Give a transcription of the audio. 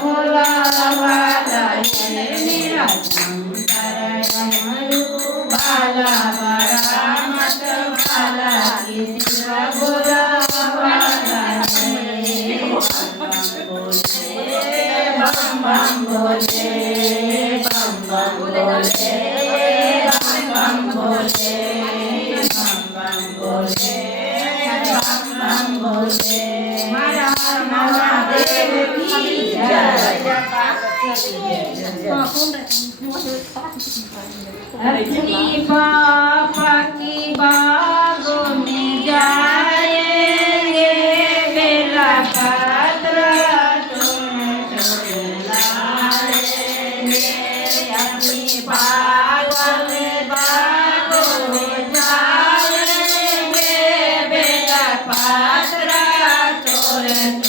बोलावाला ये मेरा शंकर डमरू बाला बड़ा मत वाला ये शिवा बोलावाला ये बम बम बोले बम बम बोले बम बम बोले बम बम बोले बम बम बोले मारा महादेव की जय अपनी पापा की बागों में जाएंगे बेला पत्र तुम लाएंगे अपनी पापा में बागों में जाएंगे बेला पत्र तुम